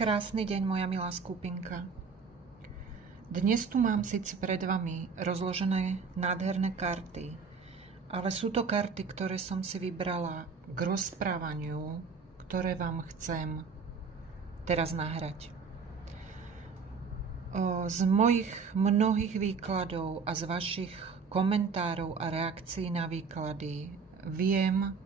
Krásny deň, moja milá skupinka. Dnes tu mám síce pred vami rozložené nádherné karty, ale sú to karty, ktoré som si vybrala k rozprávaniu, ktoré vám chcem teraz nahrať. Z mojich mnohých výkladov a z vašich komentárov a reakcií na výklady viem,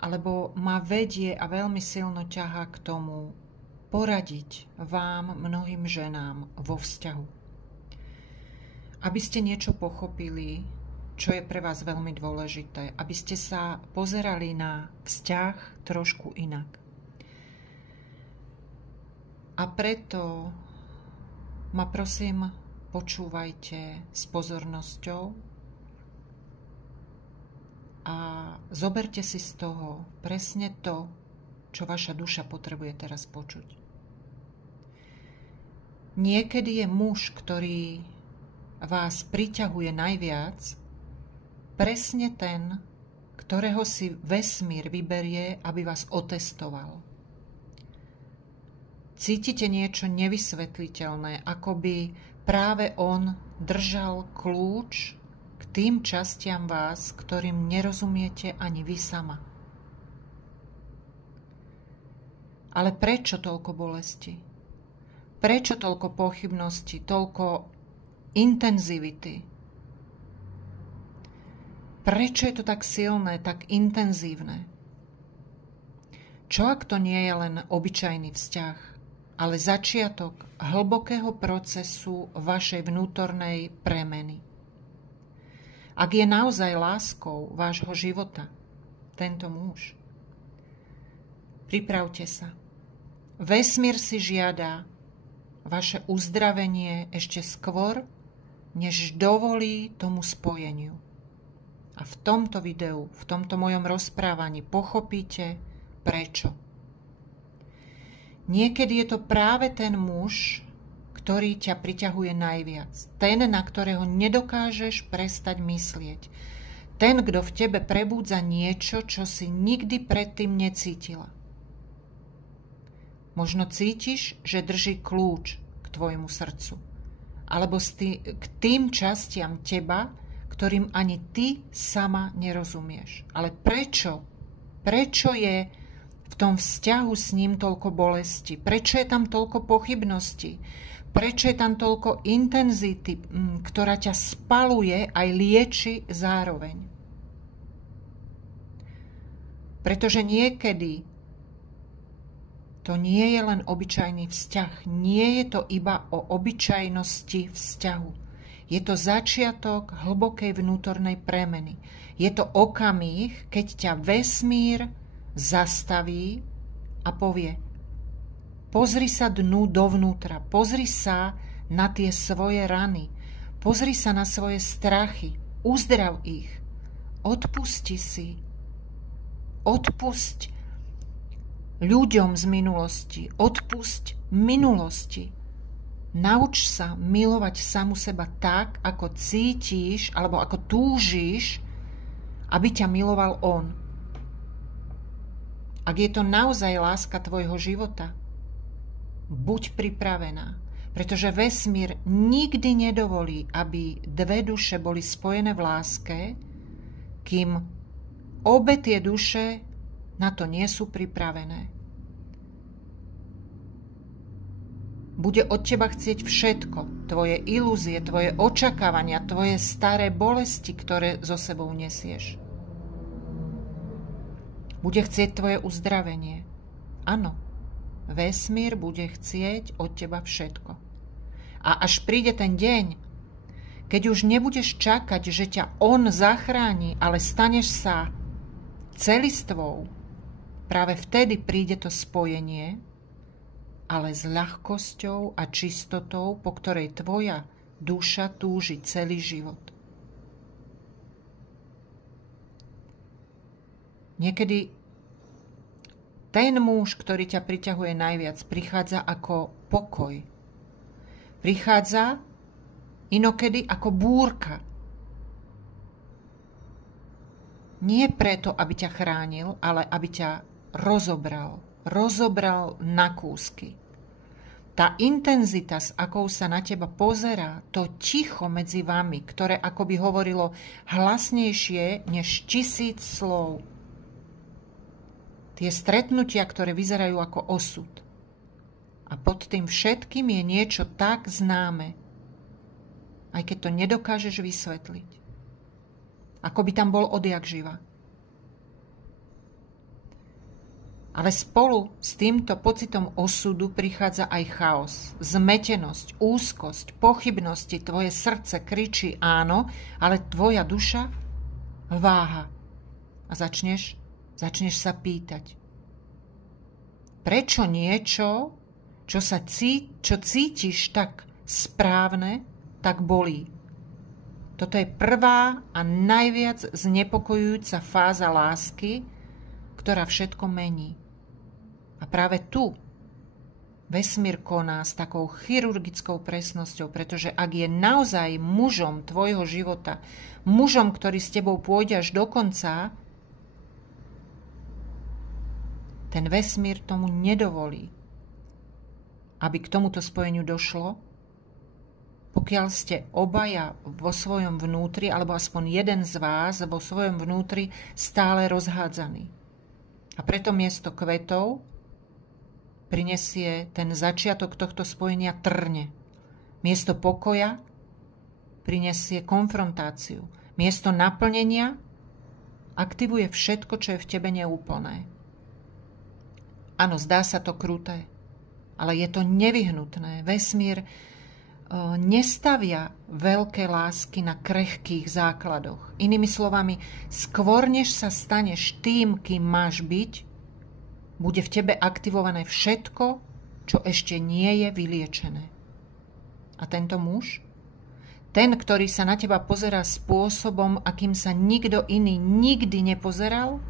alebo ma vedie a veľmi silno ťahá k tomu, poradiť vám, mnohým ženám, vo vzťahu. Aby ste niečo pochopili, čo je pre vás veľmi dôležité. Aby ste sa pozerali na vzťah trošku inak. A preto ma prosím, počúvajte s pozornosťou a zoberte si z toho presne to, čo vaša duša potrebuje teraz počuť. Niekedy je muž, ktorý vás priťahuje najviac, presne ten, ktorého si vesmír vyberie, aby vás otestoval. Cítite niečo nevysvetliteľné, ako by práve on držal kľúč k tým častiam vás, ktorým nerozumiete ani vy sama. Ale prečo toľko bolesti? Prečo toľko pochybností, toľko intenzivity? Prečo je to tak silné, tak intenzívne? Čo ak to nie je len obyčajný vzťah, ale začiatok hlbokého procesu vašej vnútornej premeny? Ak je naozaj láskou vášho života tento muž, pripravte sa. Vesmír si žiada vaše uzdravenie ešte skôr, než dovolí tomu spojeniu. A v tomto videu, v tomto mojom rozprávaní pochopíte prečo. Niekedy je to práve ten muž, ktorý ťa priťahuje najviac. Ten, na ktorého nedokážeš prestať myslieť. Ten, kto v tebe prebúdza niečo, čo si nikdy predtým necítila. Možno cítiš, že drží kľúč k tvojmu srdcu. Alebo k tým častiam teba, ktorým ani ty sama nerozumieš. Ale prečo? Prečo je v tom vzťahu s ním toľko bolesti? Prečo je tam toľko pochybností? Prečo je tam toľko intenzity, ktorá ťa spaluje aj lieči zároveň? Pretože niekedy to nie je len obyčajný vzťah. Nie je to iba o obyčajnosti vzťahu. Je to začiatok hlbokej vnútornej premeny. Je to okamih, keď ťa vesmír zastaví a povie: pozri sa dnu dovnútra, pozri sa na tie svoje rany, pozri sa na svoje strachy, uzdrav ich, odpusti si, odpusť ľuďom z minulosti, odpusť minulosti. Nauč sa milovať samu seba tak, ako cítiš, alebo ako túžiš, aby ťa miloval on. Ak je to naozaj láska tvojho života, buď pripravená, pretože vesmír nikdy nedovolí, aby dve duše boli spojené v láske, kým obe tie duše na to nie sú pripravené. Bude od teba chcieť všetko, tvoje ilúzie, tvoje očakávania, tvoje staré bolesti, ktoré so sebou nesieš. Bude chcieť tvoje uzdravenie. Áno, vesmír bude chcieť od teba všetko. A až príde ten deň, keď už nebudeš čakať, že ťa on zachráni, ale staneš sa celistvou, práve vtedy príde to spojenie, ale s ľahkosťou a čistotou, po ktorej tvoja duša túži celý život. Niekedy ten muž, ktorý ťa priťahuje najviac, prichádza ako pokoj. Prichádza inokedy ako búrka. Nie preto, aby ťa chránil, ale aby ťa rozobral na kúsky. tá intenzita, s akou sa na teba pozerá, to ticho medzi vami, ktoré akoby hovorilo hlasnejšie než 1000 slov. Tie stretnutia, ktoré vyzerajú ako osud. A pod tým všetkým je niečo tak známe, aj keď to nedokážeš vysvetliť. Ako by tam bol odjak živa. Ale spolu s týmto pocitom osudu prichádza aj chaos, zmetenosť, úzkosť, pochybnosti. Tvoje srdce kričí áno, ale tvoja duša váha. A začneš sa pýtať. Prečo niečo, čo cítiš tak správne, tak bolí? Toto je prvá a najviac znepokojujúca fáza lásky, ktorá všetko mení. A práve tu vesmír koná s takou chirurgickou presnosťou, pretože ak je naozaj mužom tvojho života, mužom, ktorý s tebou pôjde až do konca, ten vesmír tomu nedovolí, aby k tomuto spojeniu došlo, pokiaľ ste obaja vo svojom vnútri, alebo aspoň jeden z vás vo svojom vnútri stále rozhádzaný. A preto miesto kvetov prinesie ten začiatok tohto spojenia trne. Miesto pokoja prinesie konfrontáciu. Miesto naplnenia aktivuje všetko, čo je v tebe neúplné. Áno, zdá sa to kruté, ale je to nevyhnutné. Vesmír nestavia veľké lásky na krehkých základoch. Inými slovami, skôr než sa staneš tým, kým máš byť, bude v tebe aktivované všetko, čo ešte nie je vyliečené. A tento muž? Ten, ktorý sa na teba pozerá spôsobom, akým sa nikto iný nikdy nepozeral,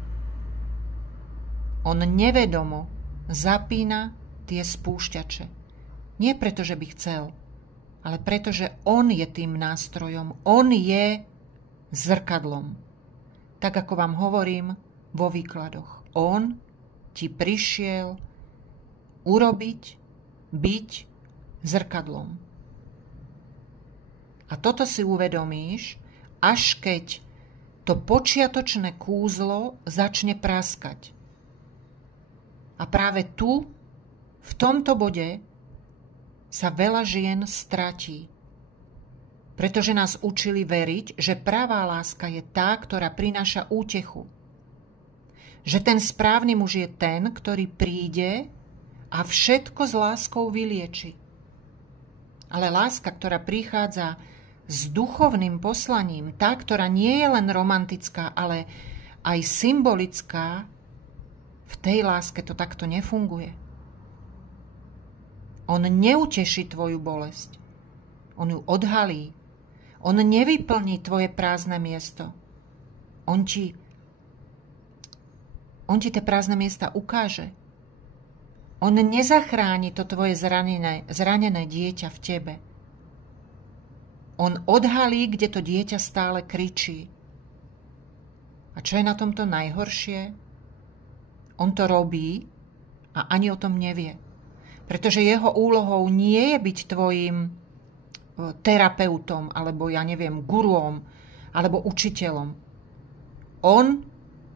on nevedomo zapína tie spúšťače. Nie preto, že by chcel, ale preto, že on je tým nástrojom, on je zrkadlom. Tak ako vám hovorím vo výkladoch. On ti prišiel urobiť, byť zrkadlom. A toto si uvedomíš, až keď to počiatočné kúzlo začne praskať. A práve tu, v tomto bode, sa veľa žien stratí. Pretože nás učili veriť, že pravá láska je tá, ktorá prináša útechu. Že ten správny muž je ten, ktorý príde a všetko s láskou vylieči. Ale láska, ktorá prichádza s duchovným poslaním, tá, ktorá nie je len romantická, ale aj symbolická, v tej láske to takto nefunguje. On neuteší tvoju bolesť. On ju odhalí. On nevyplní tvoje prázdne miesto. On ti tie prázdne miesta ukáže. On nezachráni to tvoje zranené dieťa v tebe. On odhalí, kde to dieťa stále kričí. A čo je na tomto najhoršie? On to robí a ani o tom nevie. Pretože jeho úlohou nie je byť tvojim terapeutom, alebo ja neviem, guruom, alebo učiteľom. On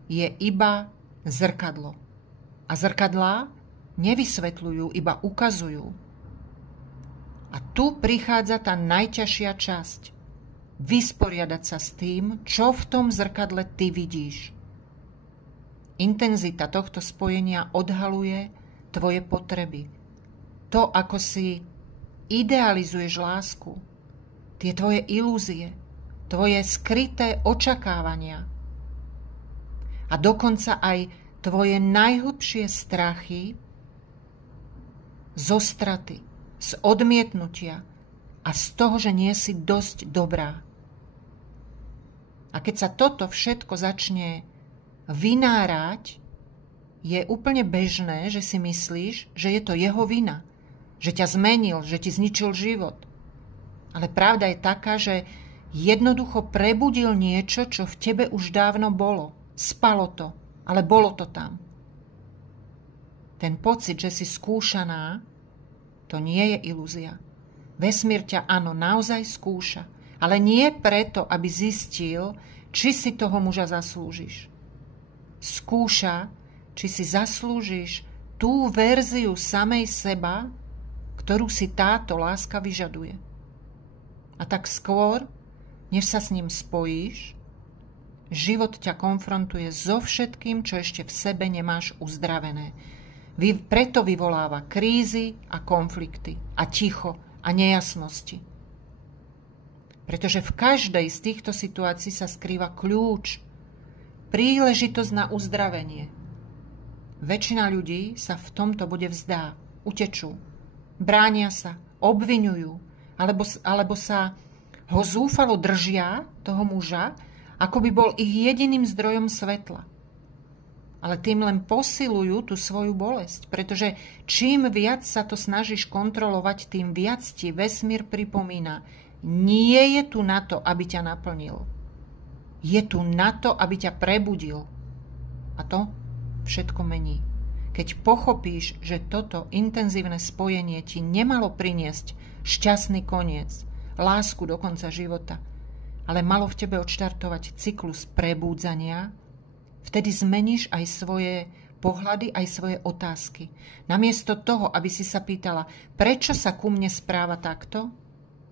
je iba zrkadlo. A zrkadlá nevysvetľujú, iba ukazujú. A tu prichádza tá najťažšia časť. Vysporiadať sa s tým, čo v tom zrkadle ty vidíš. Intenzita tohto spojenia odhaluje tvoje potreby. To, ako si idealizuješ lásku, tie tvoje ilúzie, tvoje skryté očakávania a dokonca aj tvoje najhlbšie strachy zo straty, z odmietnutia a z toho, že nie si dosť dobrá. A keď sa toto všetko začne vynárať, je úplne bežné, že si myslíš, že je to jeho vina, že ťa zmenil, že ti zničil život. Ale pravda je taká, že jednoducho prebudil niečo, čo v tebe už dávno bolo. Spalo to, ale bolo to tam. Ten pocit, že si skúšaná, To nie je ilúzia. Vesmír ťa áno, naozaj skúša, ale nie preto, aby zistil, či si toho muža zaslúžiš. Skúša, či si zaslúžiš tú verziu samej seba, ktorú si táto láska vyžaduje. A tak skôr, než sa s ním spojíš, život ťa konfrontuje so všetkým, čo ešte v sebe nemáš uzdravené. Preto vyvoláva krízy a konflikty a ticho a nejasnosti. Pretože v každej z týchto situácií sa skrýva kľúč, príležitosť na uzdravenie. Väčšina ľudí sa v tomto bode vzdá, utečú, bránia sa, obviňujú, alebo sa ho zúfalo držia, toho muža, ako by bol ich jediným zdrojom svetla. Ale tým len posilujú tú svoju bolesť, pretože čím viac sa to snažíš kontrolovať, tým viac ti vesmír pripomína, nie je tu na to, aby ťa naplnil. Je tu na to, aby ťa prebudil. A to všetko mení. Keď pochopíš, že toto intenzívne spojenie ti nemalo priniesť šťastný koniec, lásku do konca života, ale malo v tebe odštartovať cyklus prebúdzania, vtedy zmeníš aj svoje pohľady, aj svoje otázky. Namiesto toho, aby si sa pýtala, prečo sa ku mne správa takto,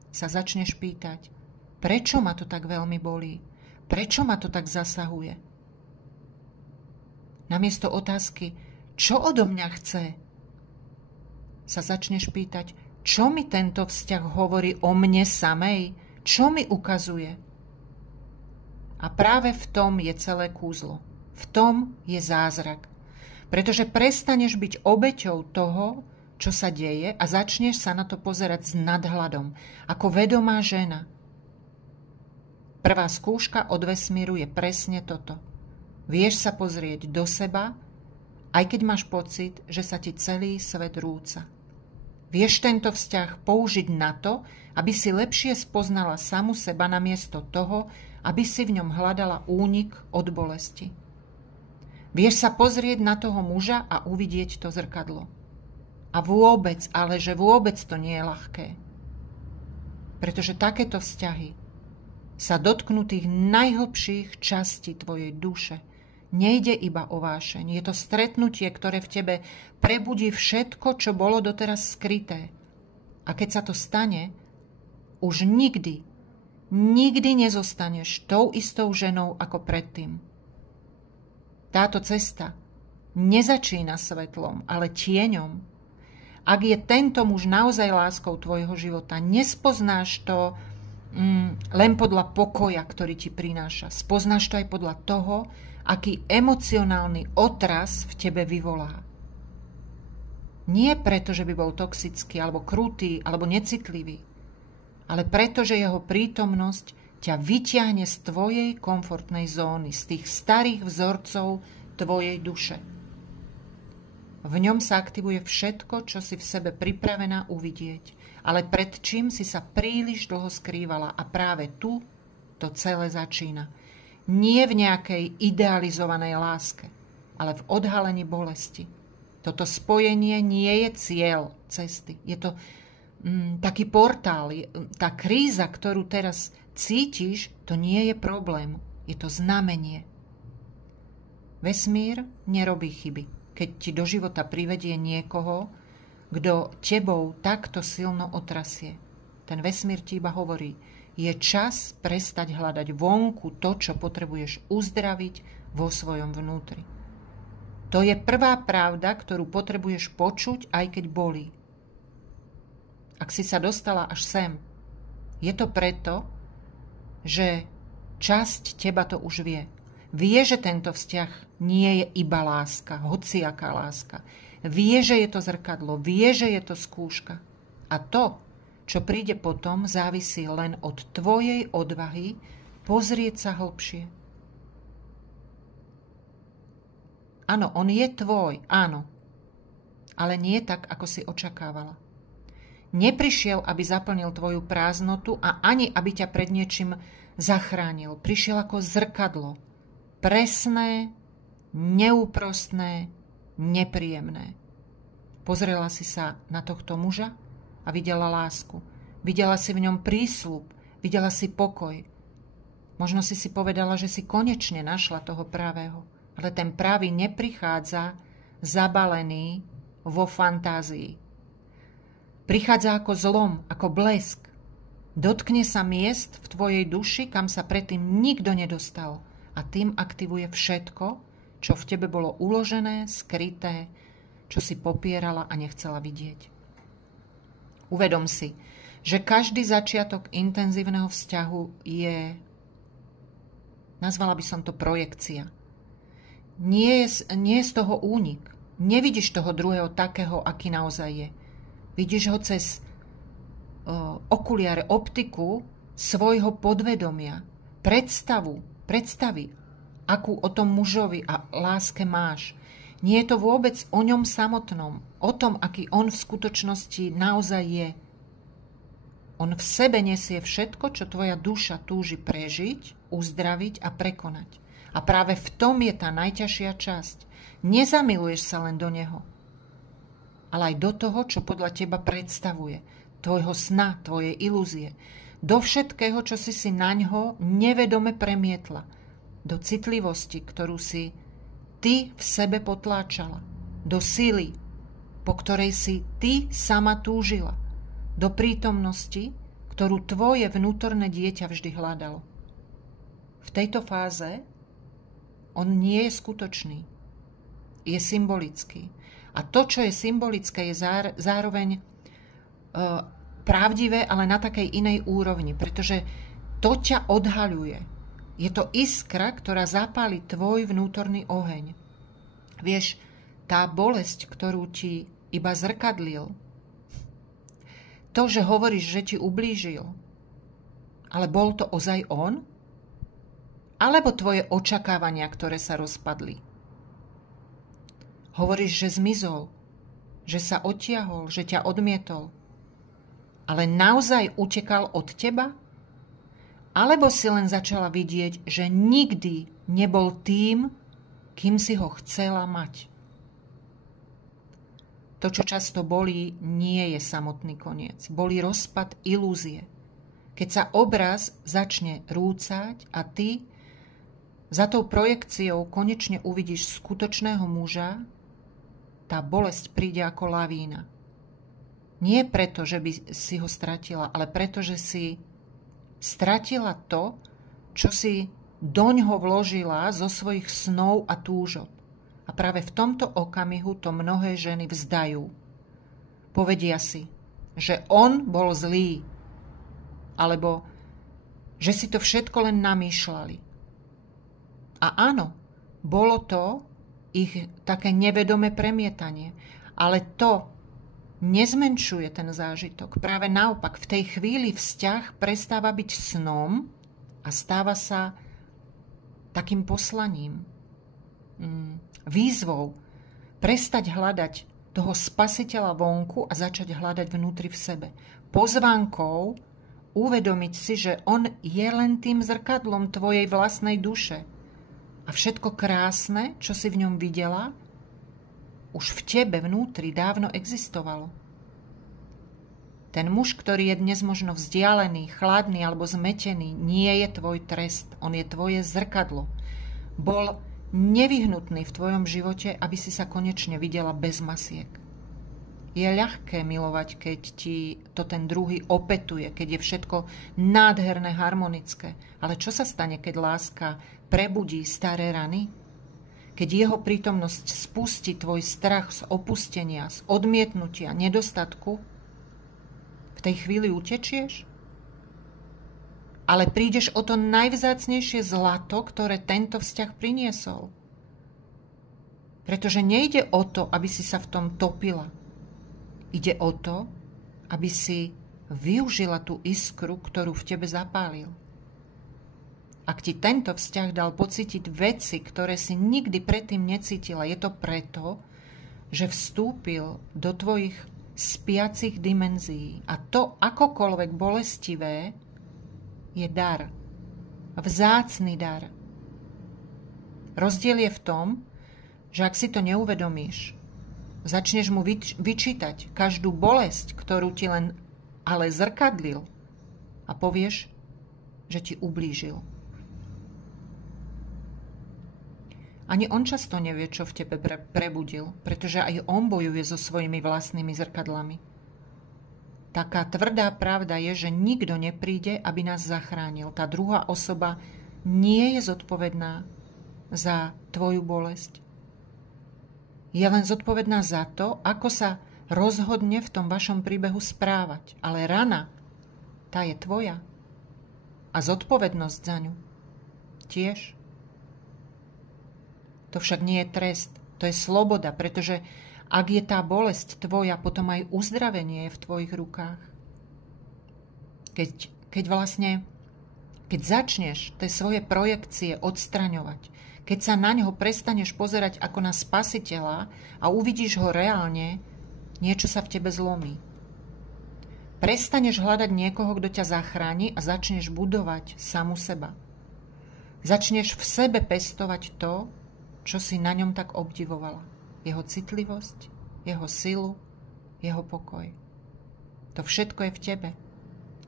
sa začneš pýtať, prečo ma to tak veľmi bolí, prečo ma to tak zasahuje. Namiesto otázky, čo odo mňa chce, sa začneš pýtať, čo mi tento vzťah hovorí o mne samej, čo mi ukazuje. A práve v tom je celé kúzlo. V tom je zázrak. Pretože prestaneš byť obeťou toho, čo sa deje a začneš sa na to pozerať s nadhľadom, ako vedomá žena. Prvá skúška od vesmíru je presne toto. Vieš sa pozrieť do seba, aj keď máš pocit, že sa ti celý svet rúca. Vieš tento vzťah použiť na to, aby si lepšie spoznala samu seba namiesto toho, aby si v ňom hľadala únik od bolesti. Vieš sa pozrieť na toho muža a uvidieť to zrkadlo. A vôbec, ale že vôbec to nie je ľahké. Pretože takéto vzťahy sa dotknú tých najhlbších častí tvojej duše. Nejde iba o vášeň. Je to stretnutie, ktoré v tebe prebudí všetko, čo bolo doteraz skryté. A keď sa to stane, už nikdy nezostaneš tou istou ženou ako predtým. Táto cesta nezačína svetlom, ale tieňom. Ak je tento muž naozaj láskou tvojho života, nespoznáš to len podľa pokoja, ktorý ti prináša. Spoznáš to aj podľa toho, aký emocionálny otras v tebe vyvolá. Nie preto, že by bol toxický, alebo krutý, alebo necitlivý, ale preto, že jeho prítomnosť ťa vyťahne z tvojej komfortnej zóny, z tých starých vzorcov tvojej duše. V ňom sa aktivuje všetko, čo si v sebe pripravená uvidieť, ale pred čím si sa príliš dlho skrývala a práve tu to celé začína. Nie v nejakej idealizovanej láske, ale v odhalení bolesti. Toto spojenie nie je cieľ cesty. Je to taký portál. Tá kríza, ktorú teraz cítiš, to nie je problém. Je to znamenie. Vesmír nerobí chyby, keď ti do života privedie niekoho, kto tebou takto silno otrasie. Ten vesmír ti iba hovorí, je čas prestať hľadať vonku to, čo potrebuješ uzdraviť vo svojom vnútri. To je prvá pravda, ktorú potrebuješ počuť, aj keď bolí. Ak si sa dostala až sem, je to preto, že časť teba to už vie. Vie, že tento vzťah nie je iba láska, hociaká láska. Vie, že je to zrkadlo, vie, že je to skúška. A to, čo príde potom, závisí len od tvojej odvahy pozrieť sa hlbšie. Áno, on je tvoj, áno, ale nie tak, ako si očakávala. Neprišiel, aby zaplnil tvoju prázdnotu a ani, aby ťa pred niečím zachránil. Prišiel ako zrkadlo. Presné, neúprostné, nepríjemné. Pozrela si sa na tohto muža a videla lásku. Videla si v ňom prísľub, videla si pokoj. Možno si povedala, že si konečne našla toho pravého, ale ten pravý neprichádza zabalený vo fantázii. Prichádza ako zlom, ako blesk. Dotkne sa miest v tvojej duši, kam sa predtým nikto nedostal a tým aktivuje všetko, čo v tebe bolo uložené, skryté, čo si popierala a nechcela vidieť. Uvedom si, že každý začiatok intenzívneho vzťahu je, nazvala by som to projekcia. Nie je z toho únik. Nevidíš toho druhého takého, aký naozaj je. Vidíš ho cez okuliare, optiku svojho podvedomia, predstavy, akú o tom mužovi a láske máš. Nie je to vôbec o ňom samotnom, o tom, aký on v skutočnosti naozaj je. On v sebe nesie všetko, čo tvoja duša túži prežiť, uzdraviť a prekonať. A práve v tom je tá najťažšia časť. Nezamiluješ sa len do neho, ale aj do toho, čo podľa teba predstavuje. Tvojho sna, tvojej ilúzie. Do všetkého, čo si naňho nevedome premietla. Do citlivosti, ktorú si ty v sebe potláčala. Do sily, po ktorej si ty sama túžila. Do prítomnosti, ktorú tvoje vnútorné dieťa vždy hľadalo. V tejto fáze on nie je skutočný. Je symbolický. A to, čo je symbolické, je zároveň pravdivé, ale na takej inej úrovni, pretože to ťa odhaľuje. Je to iskra, ktorá zapáli tvoj vnútorný oheň. Vieš, tá bolesť, ktorú ti iba zrkadlil, to, že hovoríš, že ti ublížil, ale bol to ozaj on? Alebo tvoje očakávania, ktoré sa rozpadli? Hovoríš, že zmizol, že sa odtiahol, že ťa odmietol, ale naozaj utekal od teba? Alebo si len začala vidieť, že nikdy nebol tým, kým si ho chcela mať? To, čo často bolí, nie je samotný koniec. Bolí rozpad ilúzie. Keď sa obraz začne rúcať a ty za tou projekciou konečne uvidíš skutočného muža, tá bolesť príde ako lavína. Nie preto, že by si ho stratila, ale preto, že si stratila to, čo si doňho vložila zo svojich snov a túžob. A práve v tomto okamihu to mnohé ženy vzdajú. Povedia si, že on bol zlý, alebo že si to všetko len namýšľali. A áno, bolo to ich také nevedomé premietanie, ale to nezmenšuje ten zážitok. Práve naopak, v tej chvíli vzťah prestáva byť snom a stáva sa takým poslaním, výzvou prestať hľadať toho spasiteľa vonku a začať hľadať vnútri v sebe. Pozvánkou uvedomiť si, že on je len tým zrkadlom tvojej vlastnej duše. A všetko krásne, čo si v ňom videla, už v tebe vnútri dávno existovalo. Ten muž, ktorý je dnes možno vzdialený, chladný alebo zmetený, nie je tvoj trest, on je tvoje zrkadlo. Bol nevyhnutný v tvojom živote, aby si sa konečne videla bez masiek. Je ľahké milovať, keď ti to ten druhý opetuje, keď je všetko nádherné, harmonické. Ale čo sa stane, keď láska prebudí staré rany? Keď jeho prítomnosť spustí tvoj strach z opustenia, z odmietnutia, nedostatku, v tej chvíli utečieš? Ale prídeš o to najvzácnejšie zlato, ktoré tento vzťah priniesol. Pretože nejde o to, aby si sa v tom topila. Ide o to, aby si využila tú iskru, ktorú v tebe zapálil. Ak ti tento vzťah dal pocítiť veci, ktoré si nikdy predtým necítila, je to preto, že vstúpil do tvojich spiacich dimenzií. A to akokoľvek bolestivé je dar. Vzácny dar. Rozdiel je v tom, že ak si to neuvedomíš, Začneš mu vyčítať každú bolesť, ktorú ti len ale zrkadlil a povieš, že ti ublížil. Ani on často nevie, čo v tebe prebudil, pretože aj on bojuje so svojimi vlastnými zrkadlami. Taká tvrdá pravda je, že nikto nepríde, aby nás zachránil. Tá druhá osoba nie je zodpovedná za tvoju bolesť. Je len zodpovedná za to, ako sa rozhodne v tom vašom príbehu správať. Ale rana, tá je tvoja. A zodpovednosť za ňu tiež. To však nie je trest, to je sloboda, pretože ak je tá bolesť tvoja, potom aj uzdravenie je v tvojich rukách. Keď začneš tie svoje projekcie odstraňovať, keď sa na ňo prestaneš pozerať ako na spasiteľa a uvidíš ho reálne, niečo sa v tebe zlomí. Prestaneš hľadať niekoho, kto ťa zachráni a začneš budovať samu seba. Začneš v sebe pestovať to, čo si na ňom tak obdivovala. Jeho citlivosť, jeho silu, jeho pokoj. To všetko je v tebe.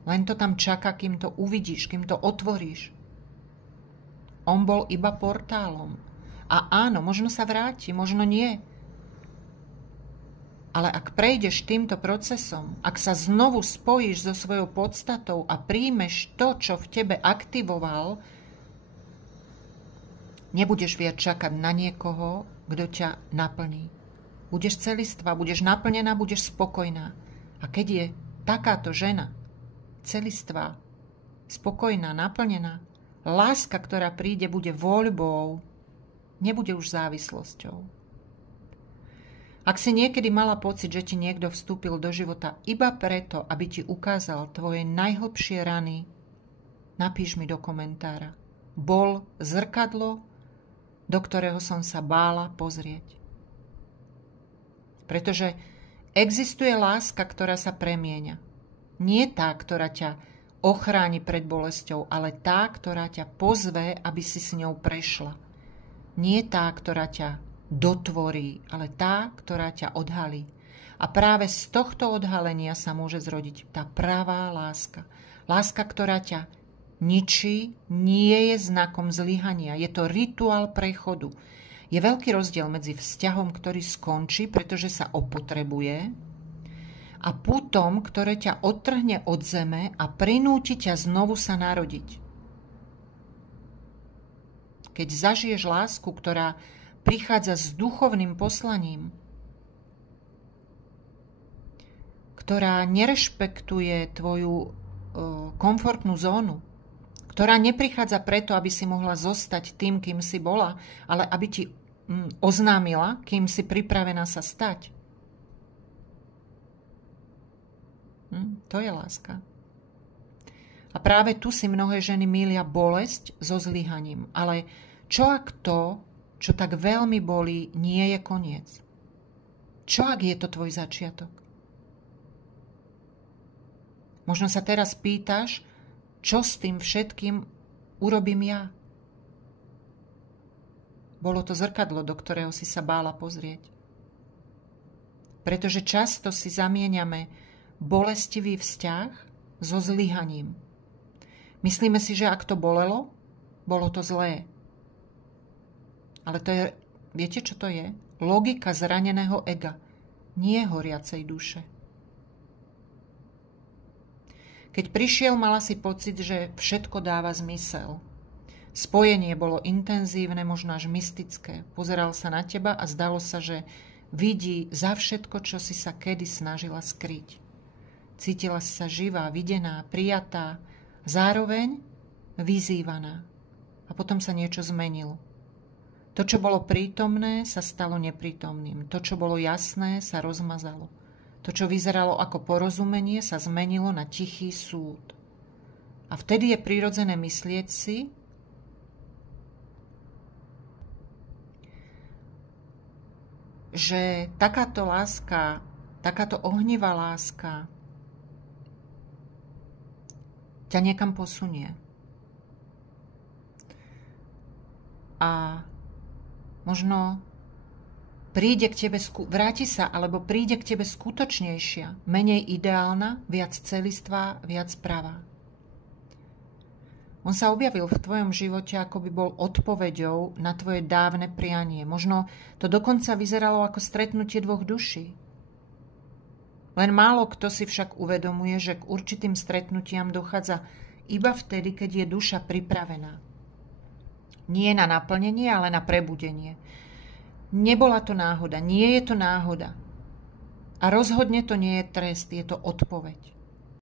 Len to tam čaká, kým to uvidíš, kým to otvoríš. On bol iba portálom. A áno, možno sa vráti, možno nie. Ale ak prejdeš týmto procesom, ak sa znovu spojíš so svojou podstatou a príjmeš to, čo v tebe aktivoval, nebudeš viac čakať na niekoho, kto ťa naplní. Budeš celistvá, budeš naplnená, budeš spokojná. A keď je takáto žena, celistvá, spokojná, naplnená, láska, ktorá príde, bude voľbou, nebude už závislosťou. Ak si niekedy mala pocit, že ti niekto vstúpil do života iba preto, aby ti ukázal tvoje najhlbšie rany, napíš mi do komentára. Bol zrkadlo, do ktorého som sa bála pozrieť. Pretože existuje láska, ktorá sa premieňa. Nie tá, ktorá ťa ochráni pred bolesťou, ale tá, ktorá ťa pozve, aby si s ňou prešla. Nie tá, ktorá ťa dotvorí, ale tá, ktorá ťa odhalí. A práve z tohto odhalenia sa môže zrodiť tá pravá láska. Láska, ktorá ťa ničí, nie je znakom zlyhania. Je to rituál prechodu. Je veľký rozdiel medzi vzťahom, ktorý skončí, pretože sa opotrebuje, a putom, ktoré ťa odtrhne od zeme a prinúti ťa znovu sa narodiť. Keď zažiješ lásku, ktorá prichádza s duchovným poslaním, ktorá nerešpektuje tvoju komfortnú zónu, ktorá neprichádza preto, aby si mohla zostať tým, kým si bola, ale aby ti oznámila, kým si pripravená sa stať. To je láska. A práve tu si mnohé ženy mýlia bolesť so zlyhaním. Ale čo ak to, čo tak veľmi bolí, nie je koniec? Čo ak je to tvoj začiatok? Možno sa teraz pýtaš, čo s tým všetkým urobím ja? Bolo to zrkadlo, do ktorého si sa bála pozrieť. Pretože často si zamieňame bolestivý vzťah so zlyhaním. Myslíme si, že ak to bolelo, bolo to zlé. Ale to je, viete, čo to je? Logika zraneného ega, nie horiacej duše. Keď prišiel, mala si pocit, že všetko dáva zmysel. Spojenie bolo intenzívne, možno až mystické. Pozeral sa na teba a zdalo sa, že vidí za všetko, čo si sa kedy snažila skryť. Cítila si sa živá, videná, prijatá, zároveň vyzývaná. A potom sa niečo zmenilo. To, čo bolo prítomné, sa stalo neprítomným. To, čo bolo jasné, sa rozmazalo. To, čo vyzeralo ako porozumenie, sa zmenilo na tichý súd. A vtedy je prirodzené myslieť si, že takáto láska, takáto ohnivá láska ťa niekam posunie. A možno vráti sa, alebo príde k tebe skutočnejšia, menej ideálna, viac celistvá, viac pravá. On sa objavil v tvojom živote, ako by bol odpoveďou na tvoje dávne prianie. Možno to dokonca vyzeralo ako stretnutie dvoch duší. Len málo kto si však uvedomuje, že k určitým stretnutiam dochádza iba vtedy, keď je duša pripravená. Nie na naplnenie, ale na prebudenie. Nebola to náhoda, nie je to náhoda. A rozhodne to nie je trest, je to odpoveď.